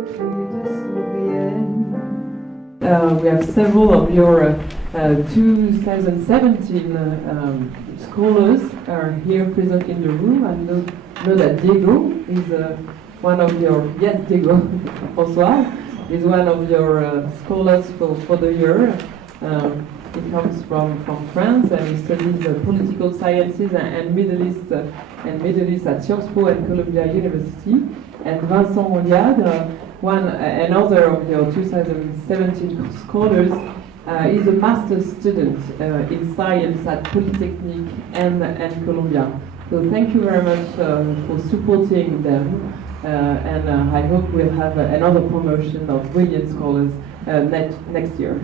We have several of your 2017 scholars are here present in the room. I know that Diego is one of your, yes, Diego, François, is one of your scholars for the year. He comes from France and he studies political sciences and Middle East at Sciences Po and Columbia University. And Vincent Rouliard, another of your 2017 scholars, is a master's student in science at Polytechnique and Columbia. So thank you very much for supporting them, and I hope we'll have another promotion of brilliant scholars next year.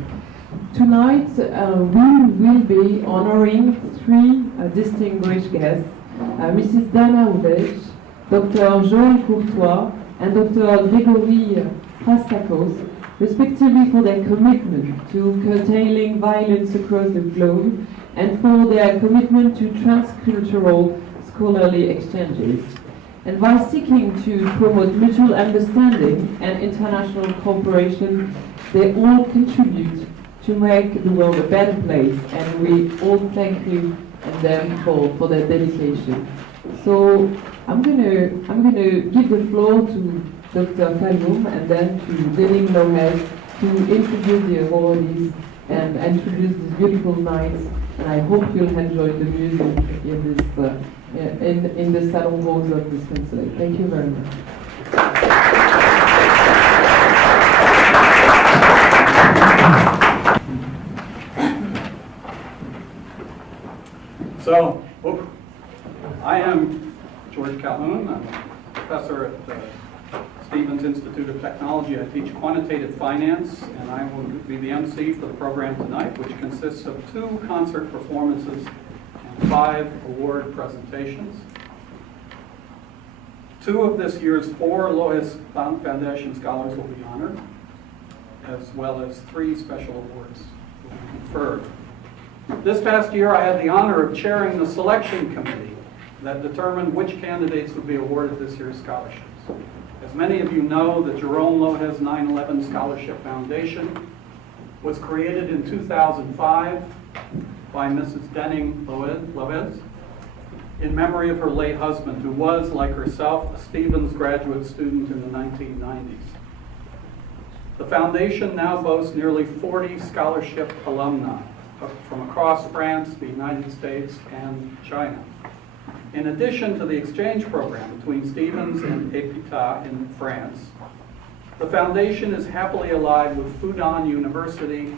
Tonight we will be honoring three distinguished guests, Mrs. Dana Lohez, Dr. Joël Courtois, and Dr. Gregory Pastakos, respectively for their commitment to curtailing violence across the globe and for their commitment to transcultural scholarly exchanges. And by seeking to promote mutual understanding and international cooperation, they all contribute to make the world a better place, and we all thank you and them for their dedication. So I'm gonna give the floor to Dr. Kayoum and then to Denis Lohez to introduce the awardees and introduce this beautiful night. And I hope you'll enjoy the music in this in the salon halls of this consulate. Thank you very much. So, I am George Calhoun. I'm a professor at Stevens Institute of Technology. I teach quantitative finance, and I will be the MC for the program tonight, which consists of 2 concert performances and 5 award presentations. 2 of this year's 4 Lohez Foundation scholars will be honored, as well as 3 special awards will be conferred. This past year, I had the honor of chairing the selection committee that determined which candidates would be awarded this year's scholarships. As many of you know, the Jerome Lohez 9/11 Scholarship Foundation was created in 2005 by Mrs. Denning Lohez in memory of her late husband, who was, like herself, a Stevens graduate student in the 1990s. The foundation now boasts nearly 40 scholarship alumni from across France, the United States, and China. In addition to the exchange program between Stevens and Epita in France, the foundation is happily allied with Fudan University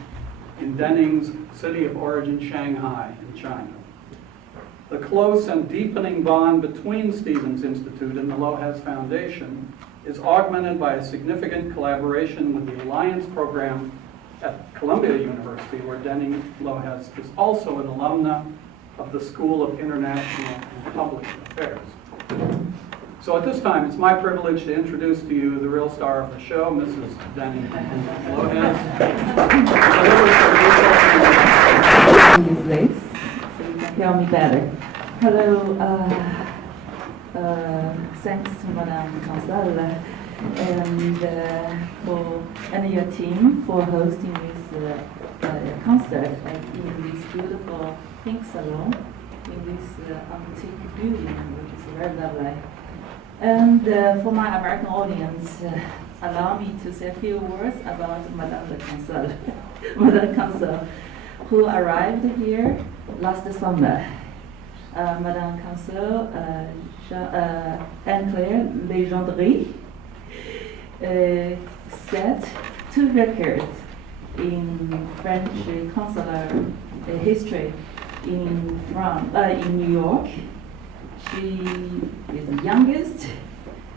in Denning's city of origin, Shanghai, in China. The close and deepening bond between Stevens Institute and the Lohez Foundation is augmented by a significant collaboration with the Alliance program at Columbia University, where Denning Lohez is also an alumna of the School of International and Public Affairs. So at this time, it's my privilege to introduce to you the real star of the show, Mrs. Denning Lohez. So you can hear me better. Hello, thanks to Madame Cancel and your team for hosting this concert in this beautiful pink salon in this antique building, which is very lovely. And for my American audience, allow me to say a few words about Madame Cancel, Madame Cancel, who arrived here last summer. Madame Cancel, Anne-Claire Legendry, set 2 records in French consular history in New York. She is the youngest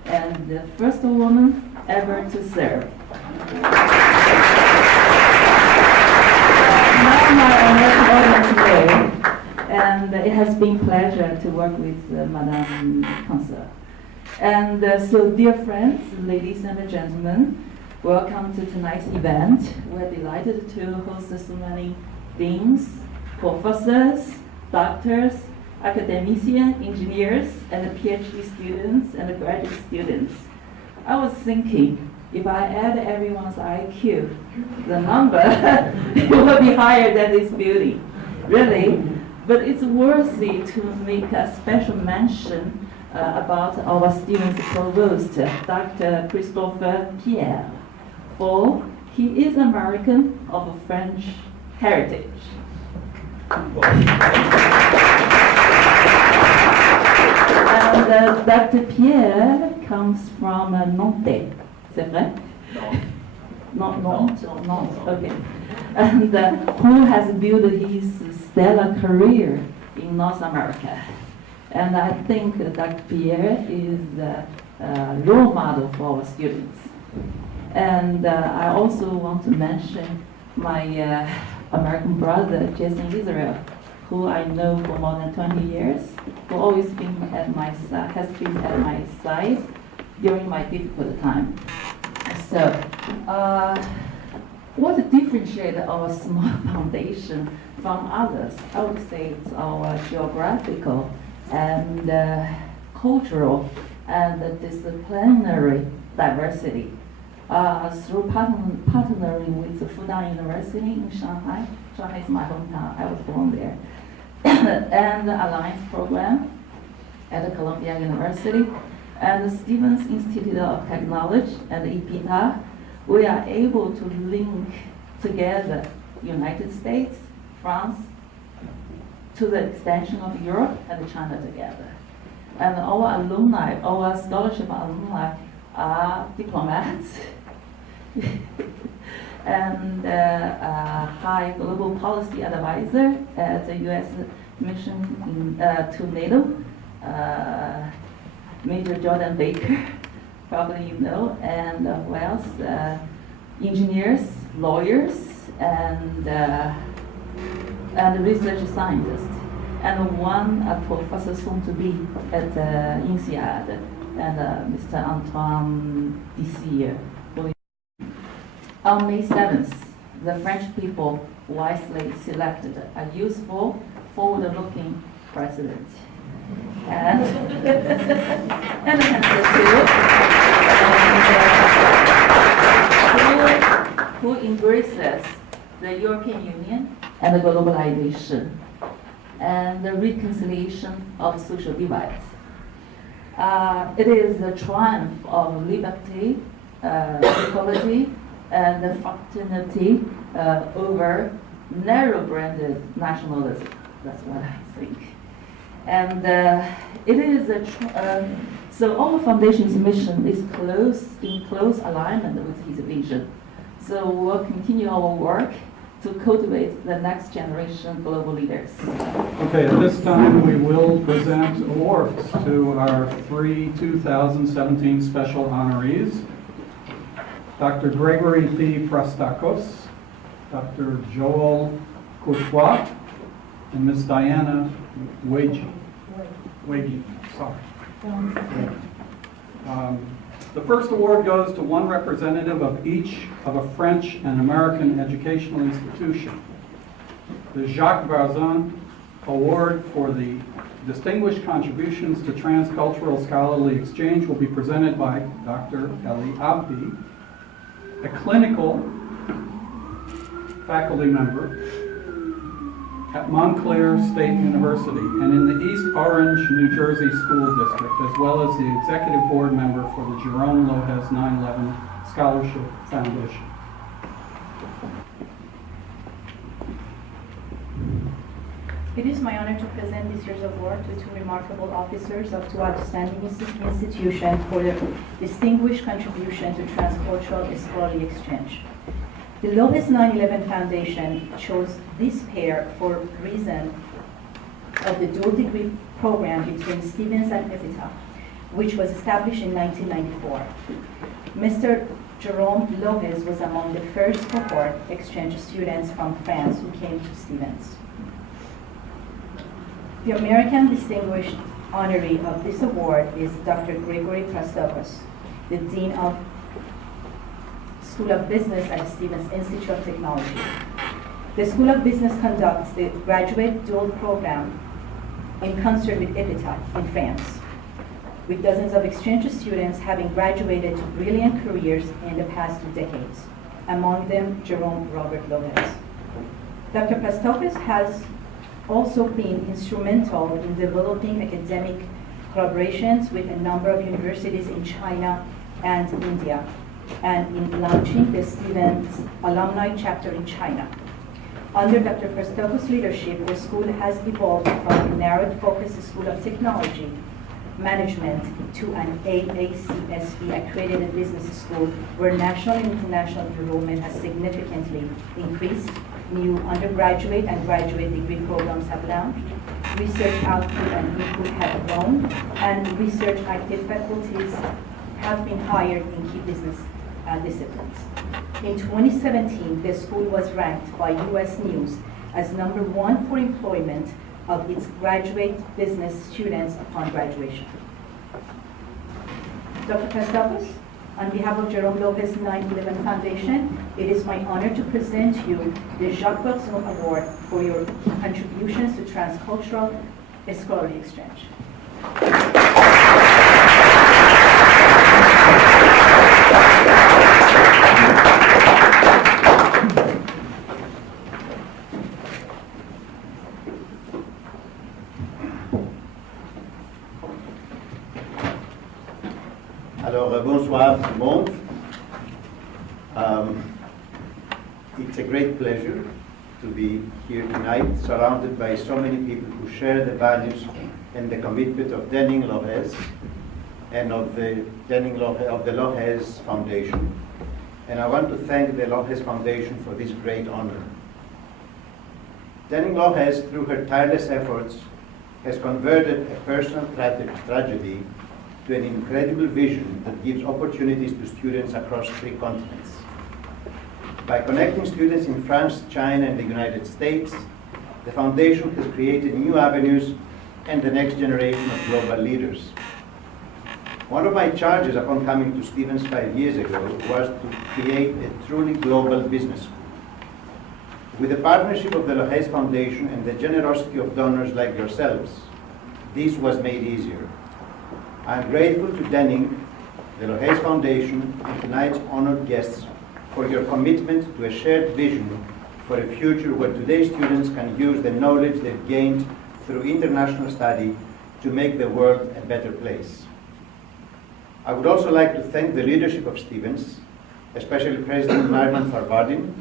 and the first woman ever to serve. Now my American audience today, and it has been a pleasure to work with Madame Cancel. And so, dear friends, ladies and gentlemen, welcome to tonight's event. We're delighted to host so many deans, professors, doctors, academicians, engineers, and PhD students and graduate students. I was thinking, If I add everyone's IQ, the number will be higher than this building, really. But it's worthy to make a special mention about our student's provost, Dr. Christopher Pierre, for he is American of French heritage. And Dr. Pierre comes from Nantes, c'est vrai? No. Nantes, okay. And who has built his stellar career in North America. And I think Dr. Pierre is a role model for our students. And I also want to mention my American brother, Jason Israel, who I know for more than 20 years, who always been at my has been at my side during my difficult time. So, what differentiates our small foundation from others? I would say it's our geographical and cultural and disciplinary diversity. Through partnering with Fudan University in Shanghai, Shanghai is my hometown, I was born there, and the Alliance program at Columbia University, and the Stevens Institute of Technology and EPTA, we are able to link together United States, France, to the extension of Europe and China together. And our alumni, our scholarship alumni are diplomats and high global policy advisor at the U.S. mission to NATO, Major Jordan Baker, probably you know, and Wells, engineers, lawyers, and research scientists, and one professor soon to be at INSEAD, and Mr. Antoine Dessier. On May 7th, the French people wisely selected a useful, forward-looking president. And and who embraces the European Union and the globalization and the reconciliation of social divides. It is a triumph of liberty, equality, and the fraternity over narrow-branded nationalism. That's what I think. And it is so our foundation's mission is in close alignment with his vision. So we'll continue our work to cultivate the next generation global leaders. Okay, at this time we will present awards to our 3 2017 special honorees. Dr. Gregory P. Prastakos, Dr. Joel Courtois, and Ms. Diana Wagey, sorry. The first award goes to one representative of each of a French and American educational institution. The Jacques Barzin Award for the distinguished contributions to transcultural scholarly exchange will be presented by Dr. Eli Abdi, a clinical faculty member at Montclair State University and in the East Orange, New Jersey School District, as well as the executive board member for the Jerome Lohez 9/11 Scholarship Foundation. It is my honor to present this year's award to 2 remarkable officers of 2 outstanding institutions for their distinguished contribution to transcultural scholarly exchange. The Lohez 9/11 Foundation chose this pair for reason of the dual degree program between Stevens and EPTA, which was established in 1994. Mr. Jerome Lohez was among the first cohort exchange students from France who came to Stevens. The American Distinguished Honoree of this award is Dr. Gregory Prastakos, the Dean of School of Business at Stevens Institute of Technology. The School of Business conducts the graduate dual program in concert with EPTA in France. with dozens of exchange students having graduated to brilliant careers in the past 2 decades, among them Jerome Robert Lohez. Dr. Prestopis has also been instrumental in developing academic collaborations with a number of universities in China and India, and in launching the Stevens Alumni Chapter in China. Under Dr. Prestopis' leadership, the school has evolved from a narrowed focus School of Technology Management to an AACSB accredited business school where national and international enrollment has significantly increased. New undergraduate and graduate degree programs have launched. Research output and input have grown, and research active faculties have been hired in key business disciplines. In 2017, the school was ranked by US News as #1 for employment of its graduate business students upon graduation. Dr. Prestopis, on behalf of Jerome Lohez 9/11 Foundation, it is my honor to present you the Jacques Berzon Award for your contributions to transcultural scholarly exchange. Alors, bonsoir tout le monde. It's a great pleasure to be here tonight, surrounded by so many people who share the values and the commitment of Denning Lohez and of the Lohez Foundation. And I want to thank the Lohez Foundation for this great honor. Denning Lohez, through her tireless efforts, has converted a personal tragedy to an incredible vision that gives opportunities to students across 3 continents. By connecting students in France, China, and the United States, the Foundation has created new avenues and the next generation of global leaders. One of my charges upon coming to Stevens 5 years ago was to create a truly global business school. With the partnership of the Lohez Foundation and the generosity of donors like yourselves, this was made easier. I am grateful to Denning, the Lohez Foundation, and tonight's honored guests for your commitment to a shared vision for a future where today's students can use the knowledge they've gained through international study to make the world a better place. I would also like to thank the leadership of Stevens, especially President Narman Farvardin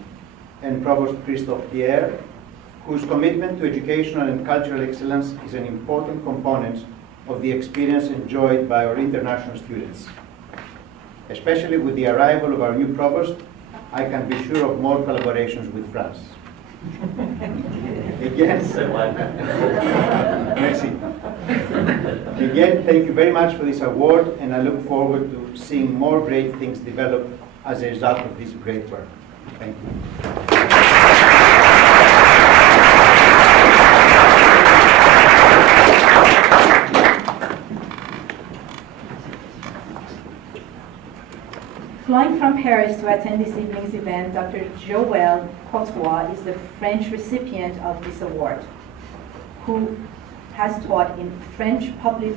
and Provost Christophe Pierre, whose commitment to educational and cultural excellence is an important component of the experience enjoyed by our international students. Especially with the arrival of our new provost, I can be sure of more collaborations with France. Again, merci. Again, thank you very much for this award, and I look forward to seeing more great things develop as a result of this great work. Thank you. Flying from Paris to attend this evening's event, Dr. Joël Courtois is the French recipient of this award, who has taught in French public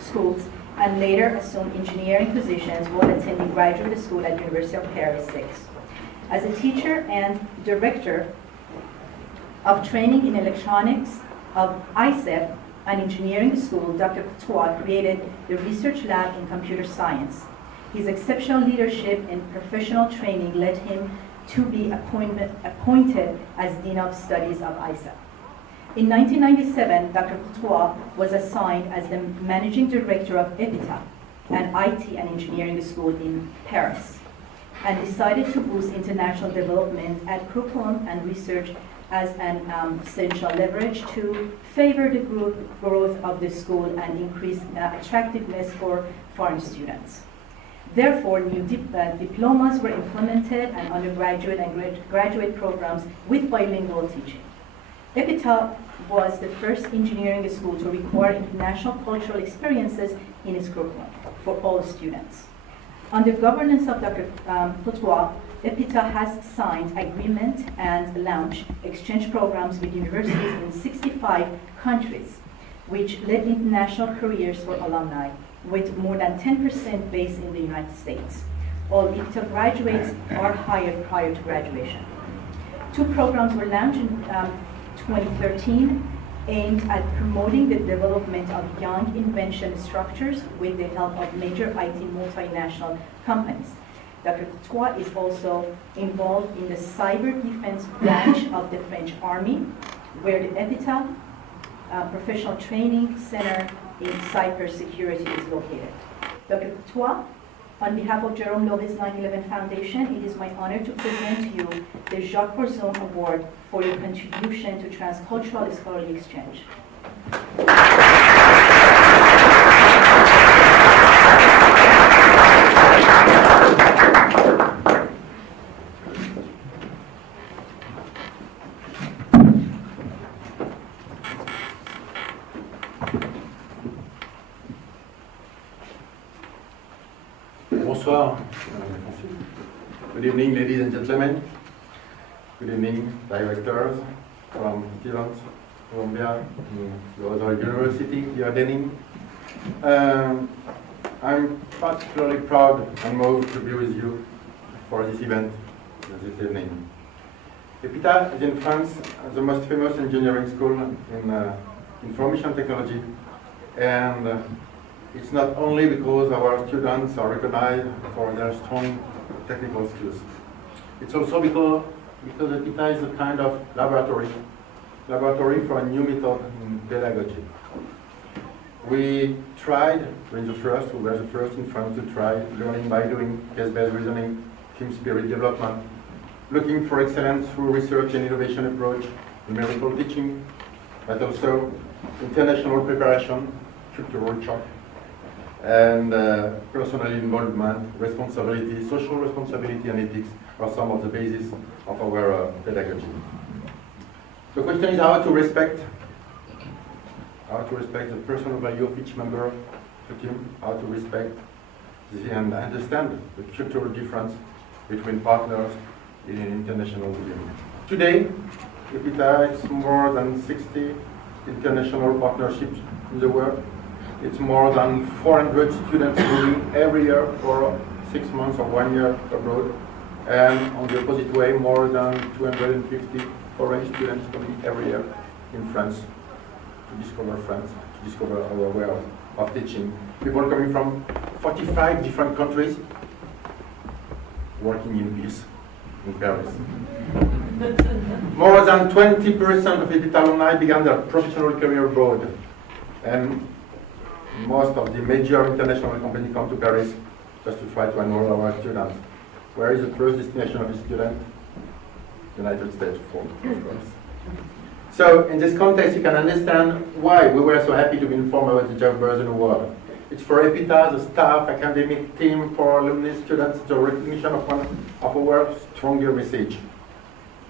schools and later assumed engineering positions while attending graduate school at University of Paris 6. As a teacher and director of training in electronics of ICEP, an engineering school, Dr. Courtois created the research lab in computer science. His exceptional leadership and professional training led him to be appointed as Dean of Studies of ISA. In 1997, Dr. Courtois was assigned as the Managing Director of EPITA, an IT and engineering school in Paris, and decided to boost international development at curriculum and research as an essential leverage to favor the growth of the school and increase attractiveness for foreign students. Therefore, new diplomas were implemented and undergraduate and graduate programs with bilingual teaching. EPITA was the first engineering school to require international cultural experiences in its curriculum for all students. Under governance of Dr. Courtois, EPITA has signed agreement and launched exchange programs with universities in 65 countries, which led international careers for alumni. with more than 10% based in the United States. All EPITA graduates are hired prior to graduation. 2 programs were launched in 2013 aimed at promoting the development of young invention structures with the help of major IT multinational companies. Dr. Courtois is also involved in the cyber defense branch of the French Army, where the EPITA Professional Training Center in Cybersecurity is located. Dr. Courtois, on behalf of Jerome Lohez 9/11 Foundation, it is my honor to present to you the Jacques Borzon Award for your contribution to transcultural scholarly exchange. Bonsoir. Good evening, ladies and gentlemen. Good evening, directors from Stevens, Columbia, the other university here at Denning. I'm particularly proud and moved to be with you for this event this evening. EPITA is in France the most famous engineering school in information technology, and it's not only because our students are recognized for their strong technical skills. It's also because EPITA is a kind of laboratory for a new method in pedagogy. We were the first in France to try learning by doing, case-based reasoning, team spirit development, looking for excellence through research and innovation approach, numerical teaching, but also international preparation, cultural shock, and personal involvement, responsibility, social responsibility and ethics are some of the bases of our pedagogy. The question is how to respect the personal value of each member of the team, how to respect and understand the cultural difference between partners in an international team. Today, EPITA is more than 60 international partnerships in the world. It's more than 400 students moving every year for 6 months or 1 year abroad. And on the opposite way, more than 250 foreign students coming every year in France to discover France, to discover our way of teaching. People coming from 45 different countries working in peace in Paris. More than 20% of EPITA alumni began their professional career abroad. And most of the major international companies come to Paris just to try to enroll our students. Where is the first destination of the student? United States, of course. So in this context, you can understand why we were so happy to be informed about the Jacques Borzon Award. It's for EPITA, the staff, academic team, for alumni students, the recognition of one of our stronger message.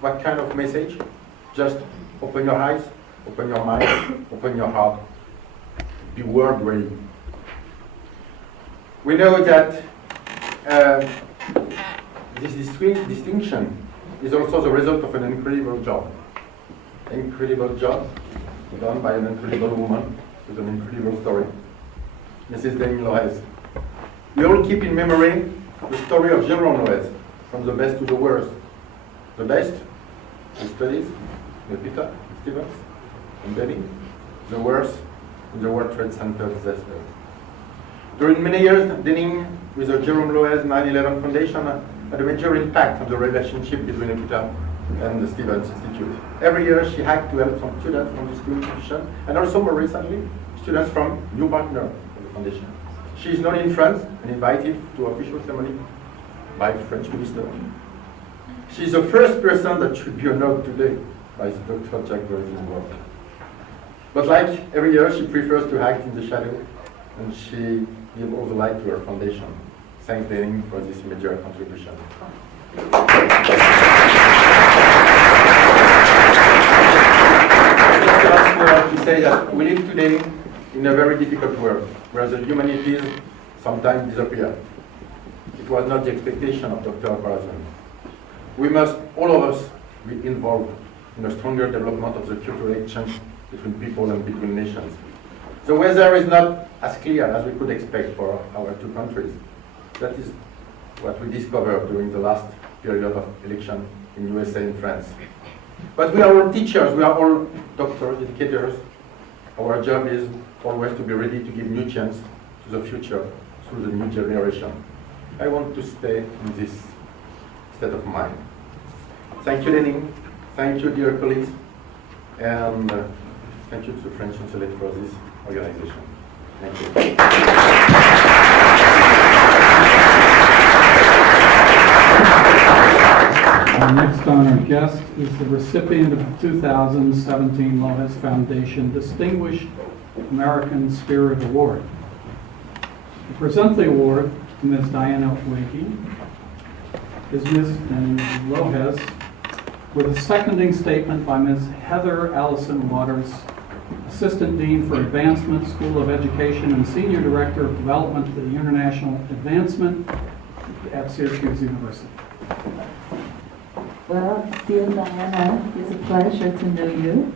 What kind of message? Just open your eyes, open your mind, open your heart. Be world ready. We know that this distinction is also the result of an incredible job. Incredible job done by an incredible woman with an incredible story. Mrs. Lohez. We all keep in memory the story of Jerome Lohez, from the best to the worst. The best, the studies, the EPITA, Stevens, and Denning. The worst, in the World Trade Center disaster. During many years, Denning, with the Jerome Lohez 9/11 Foundation, had a major impact on the relationship between EPITA and the Stevens Institute. Every year, she had to help some students from this institution, and also more recently, students from new partner of the foundation. She is known in France and invited to official ceremony by French minister. She is the first person that should be honored today by Dr. Jacques Borzon's work. But like every year, she prefers to act in the shadow, and she gives all the light to her foundation. Thanks, Denning, for this major contribution. Last word to say that we live today in a very difficult world, where the humanities sometimes disappear. It was not the expectation of Dr. Borzon. We must, all of us, be involved in a stronger development of the cultural exchange between people and between nations. The weather is not as clear as we could expect for our two countries. That is what we discovered during the last period of election in USA and France. But we are all teachers, we are all doctors, educators. Our job is always to be ready to give new chance to the future through the new generation. I want to stay in this state of mind. Thank you, Lenin. Thank you, dear colleagues. And thank you to the French Consulate for this organization. Thank you. Our next honored guest is the recipient of the 2017 Lohez Foundation Distinguished American Spirit Award. To present the award to Ms. Diana Wakey is Ms. Lohez, with a seconding statement by Ms. Heather Allison Waters, Assistant Dean for Advancement, School of Education, and Senior Director of Development for the International Advancement at Syracuse University. Well, dear Diana, it's a pleasure to know you.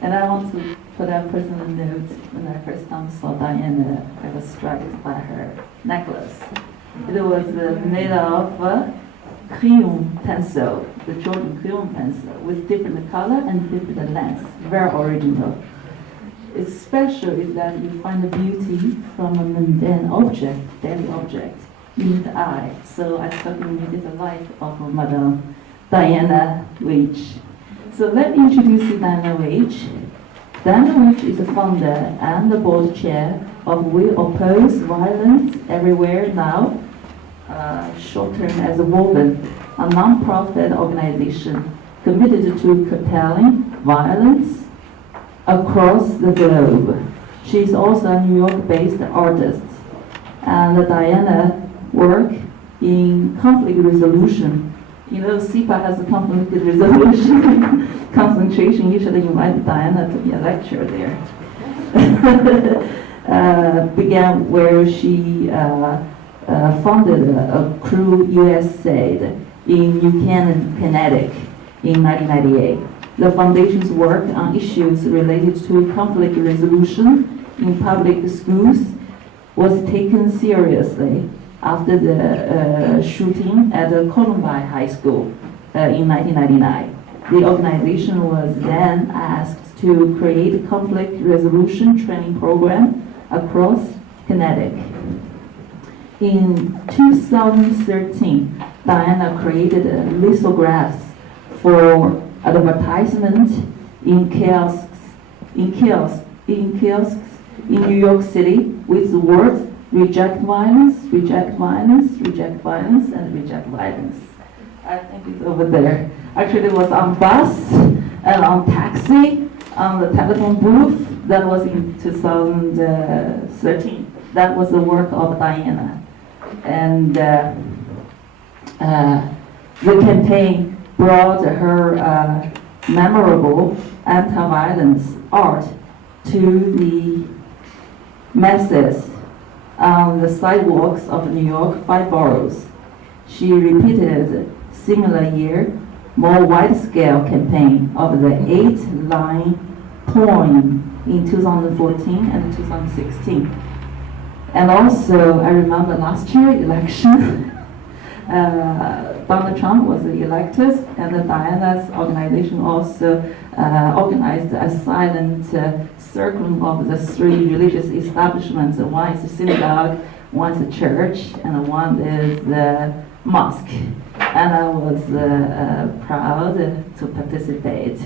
And I want to put a personal note. When I first time saw Diana, I was struck by her necklace. It was made of crayon pencil, the Jordan crayon pencil, with different color and different lengths. Very original. It's special is that you find the beauty from a mundane object, daily object, in the eye. So I took immediately the life of Madame Diana Wage. So let me introduce you Diana Wage. Diana Wage is a founder and the board chair of We Oppose Violence Everywhere Now, short term as a woman, a non-profit organization committed to curtailing violence across the globe. She is also a New York-based artist, and Diana work in conflict resolution. You know, SIPA has a conflict resolution concentration. Usually invite Diana to be a lecturer there. Began where she founded a crew USAID in New Canaan, Connecticut in 1998. The foundation's work on issues related to conflict resolution in public schools was taken seriously after the shooting at the Columbine High School in 1999. The organization was then asked to create a conflict resolution training program across Connecticut. In 2013, Diana created lithographs for advertisement in kiosks in New York City with the words "Reject violence, reject violence, reject violence, and reject violence." I think it's over there. Actually, it was on bus and on taxi, on the telephone booth. That was in 2013. That was the work of Diana. And the campaign brought her memorable anti-violence art to the masses on the sidewalks of New York 5 boroughs. She repeated similar year, more wide-scale campaign of the 8-line poem in 2014 and 2016. And also, I remember last year election, Donald Trump was elected, and Diana's organization also organized a silent circling of the 3 religious establishments. One is a synagogue, one is a church, and one is the mosque. And I was proud to participate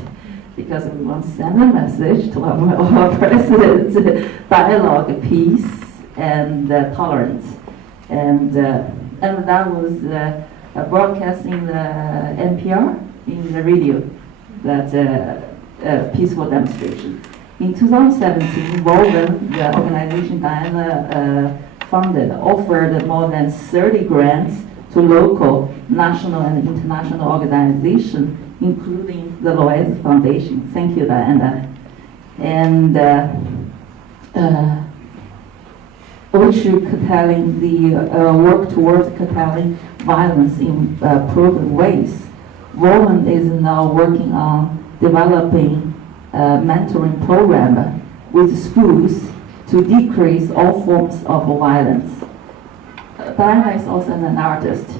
because we want to send a message to our president: dialogue, peace, and tolerance. And that was broadcasting the NPR in the radio, that peaceful demonstration. In 2017, Woven, the organization Diana funded, offered more than 30 grants to local, national, and international organizations, including the Lohez Foundation. Thank you, Diana. And which curtailing the work towards curtailing violence in proven ways. Woven is now working on developing a mentoring program with schools to decrease all forms of violence. Diana is also an artist,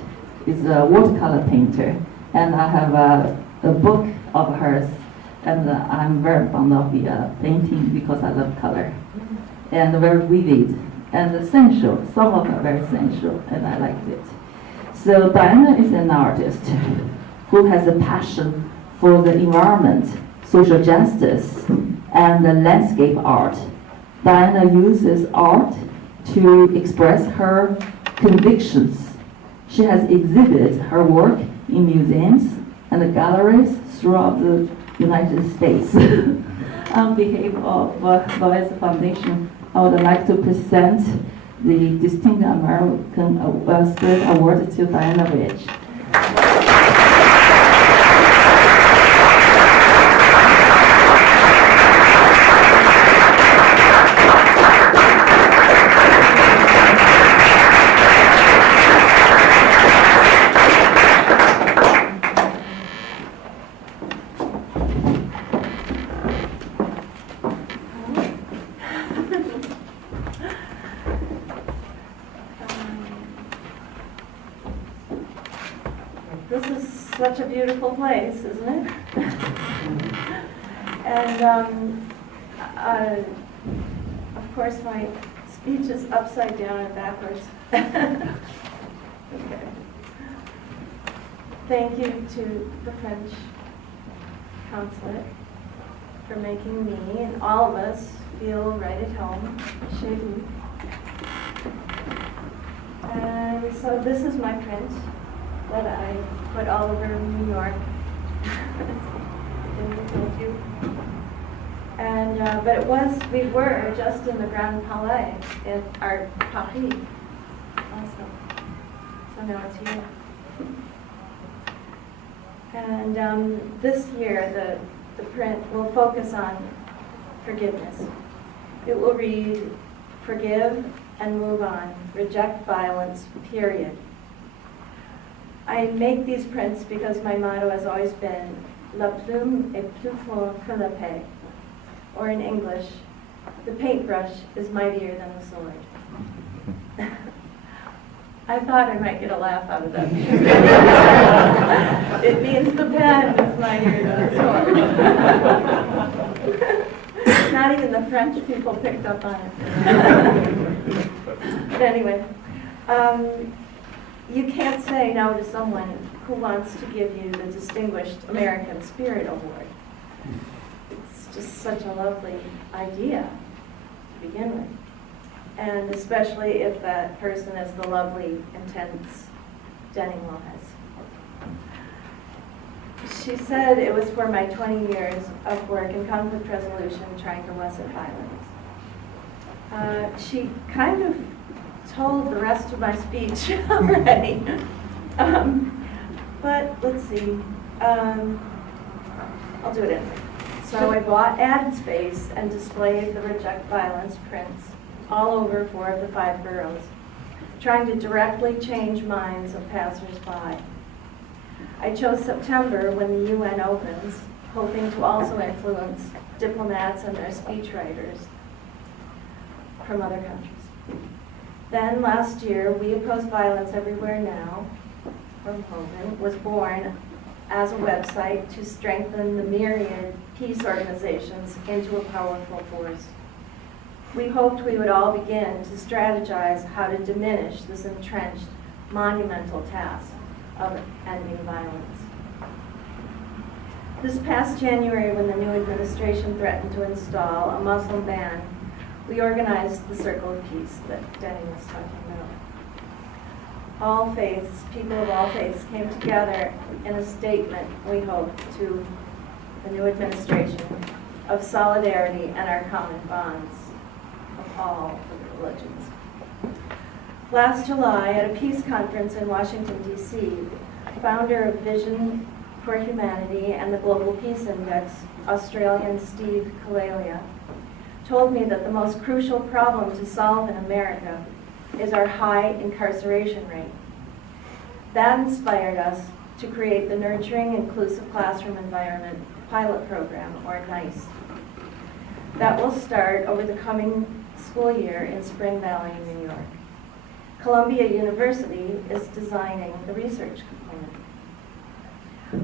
is a watercolor painter, and I have a book of hers, and I'm very fond of the painting because I love color, and very vivid and sensual. Some of them are very sensual, and I liked it. So Diana is an artist who has a passion for the environment, social justice, and the landscape art. Diana uses art to express her convictions. She has exhibited her work in museums and galleries throughout the United States. On behalf of Lohez Foundation, I would like to present the Distinguished American Spirit Award to Diana Ridge. This is such a beautiful place, isn't it? And of course my speech is upside down and backwards. Okay. Thank you to the French consulate for making me and all of us feel right at home. Chez vous. And so this is my print that I put all over New York. Didn't I told you? And but we were just in the Grand Palais at Art Paris also. So now it's here. And this year the print will focus on forgiveness. It will read, "Forgive and move on. Reject violence, period." I make these prints because my motto has always been, "La plume est plus forte que la paix." Or in English, "The paintbrush is mightier than the sword." I thought I might get a laugh out of that. It means the pen is mightier than the sword. Not even the French people picked up on it. But anyway, you can't say no to someone who wants to give you the Distinguished American Spirit Award. It's just such a lovely idea to begin with. And especially if that person is the lovely, intense Denning Lohez. She said it was for my 20 years of work in conflict resolution trying to lessen violence. She kind of told the rest of my speech already. But let's see. I'll do it anyway. So I bought ad space and displayed the Reject Violence prints all over 4 of the 5 boroughs, trying to directly change minds of passers-by. I chose September when the UN opens, hoping to also influence diplomats and their speechwriters from other countries. Then last year, We Oppose Violence Everywhere Now, from Hogan, was born as a website to strengthen the myriad peace organizations into a powerful force. We hoped we would all begin to strategize how to diminish this entrenched, monumental task of ending violence. This past January, when the new administration threatened to install a Muslim ban, we organized the Circle of Peace that Denny was talking about. All faiths, people of all faiths, came together in a statement, we hope, to the new administration of solidarity and our common bonds of all of the religions. Last July, at a peace conference in Washington, D.C., founder of Vision for Humanity and the Global Peace Index, Australian Steve Kalalia, told me that the most crucial problem to solve in America is our high incarceration rate. That inspired us to create the Nurturing Inclusive Classroom Environment Pilot Program, or NICE. That will start over the coming school year in Spring Valley, New York. Columbia University is designing the research component.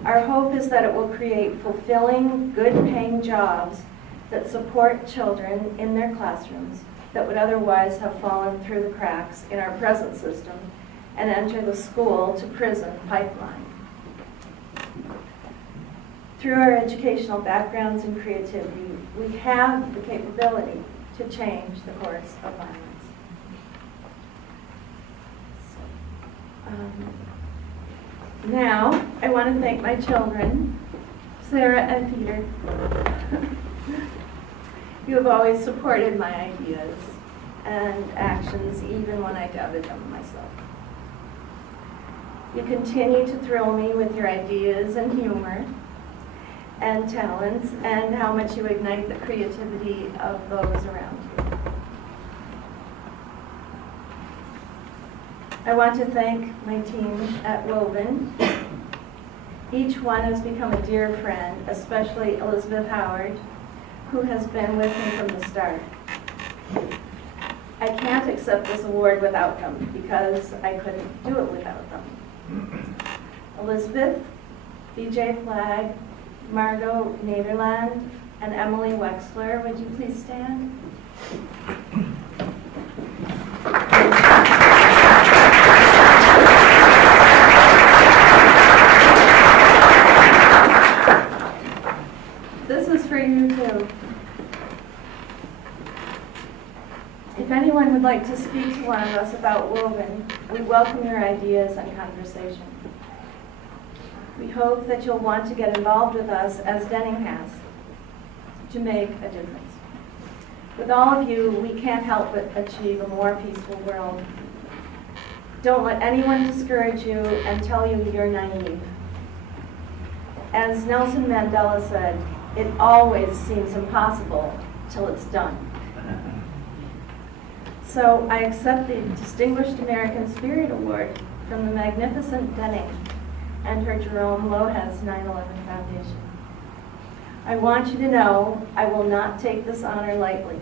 Our hope is that it will create fulfilling, good-paying jobs that support children in their classrooms that would otherwise have fallen through the cracks in our present system and enter the school-to-prison pipeline. Through our educational backgrounds and creativity, we have the capability to change the course of violence. Now, I want to thank my children, Sarah and Peter. You have always supported my ideas and actions, even when I doubted them myself. You continue to thrill me with your ideas and humor and talents, and how much you ignite the creativity of those around you. I want to thank my team at Woven. Each one has become a dear friend, especially Elizabeth Howard, who has been with me from the start. I can't accept this award without them, because I couldn't do it without them. Elizabeth, BJ Flagg, Margot Nederland, and Emily Wexler, would you please stand? This is for you too. If anyone would like to speak to one of us about Woven, we welcome your ideas and conversation. We hope that you'll want to get involved with us, as Denning has, to make a difference. With all of you, we can't help but achieve a more peaceful world. Don't let anyone discourage you and tell you you're naive. As Nelson Mandela said, it always seems impossible till it's done. So I accept the Distinguished American Spirit Award from the magnificent Denning and her Jerome Lohez 9/11 Foundation. I want you to know I will not take this honor lightly.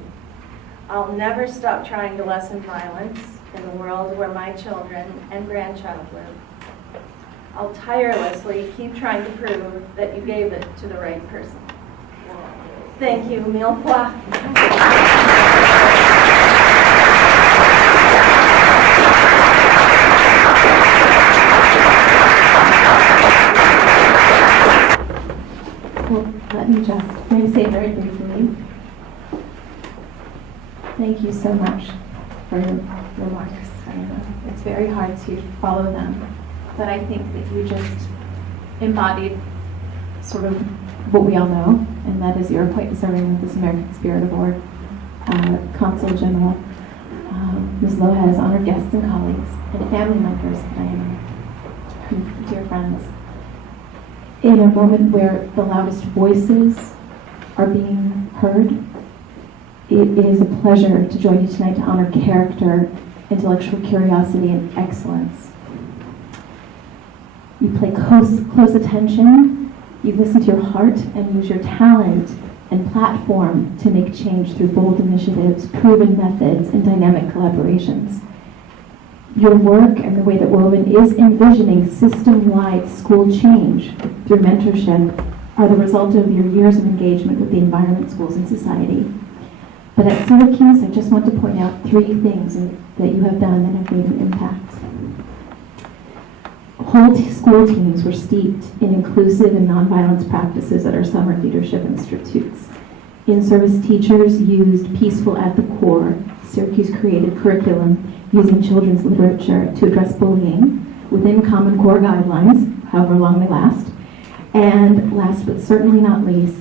I'll never stop trying to lessen violence in the world where my children and grandchild live. I'll tirelessly keep trying to prove that you gave it to the right person. Thank you, mille fois. Well, let me just say very briefly, thank you so much for your remarks. I know it's very hard to follow them, but I think that you just embodied sort of what we all know, and that is your point serving with this American Spirit Award. Consul General, Ms. Lohez, honored guests and colleagues, and family members that I am, dear friends. In a moment where the loudest voices are being heard, it is a pleasure to join you tonight to honor character, intellectual curiosity, and excellence. You pay close attention, you listen to your heart, and use your talent and platform to make change through bold initiatives, proven methods, and dynamic collaborations. Your work and the way that Woven is envisioning system-wide school change through mentorship are the result of your years of engagement with the environment, schools, and society. But at Syracuse, I just want to point out 3 things that you have done that have made an impact. Whole school teams were steeped in inclusive and nonviolence practices at our summer leadership institutes. In-service teachers used peaceful at the core. Syracuse created curriculum using children's literature to address bullying within Common Core guidelines, however long they last. And last but certainly not least,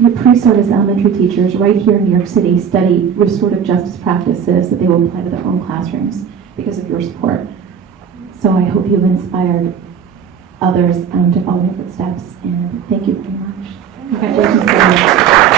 your pre-service elementary teachers right here in New York City study restorative justice practices that they will apply to their own classrooms because of your support. So I hope you've inspired others to follow in your footsteps, and thank you very much. Congratulations.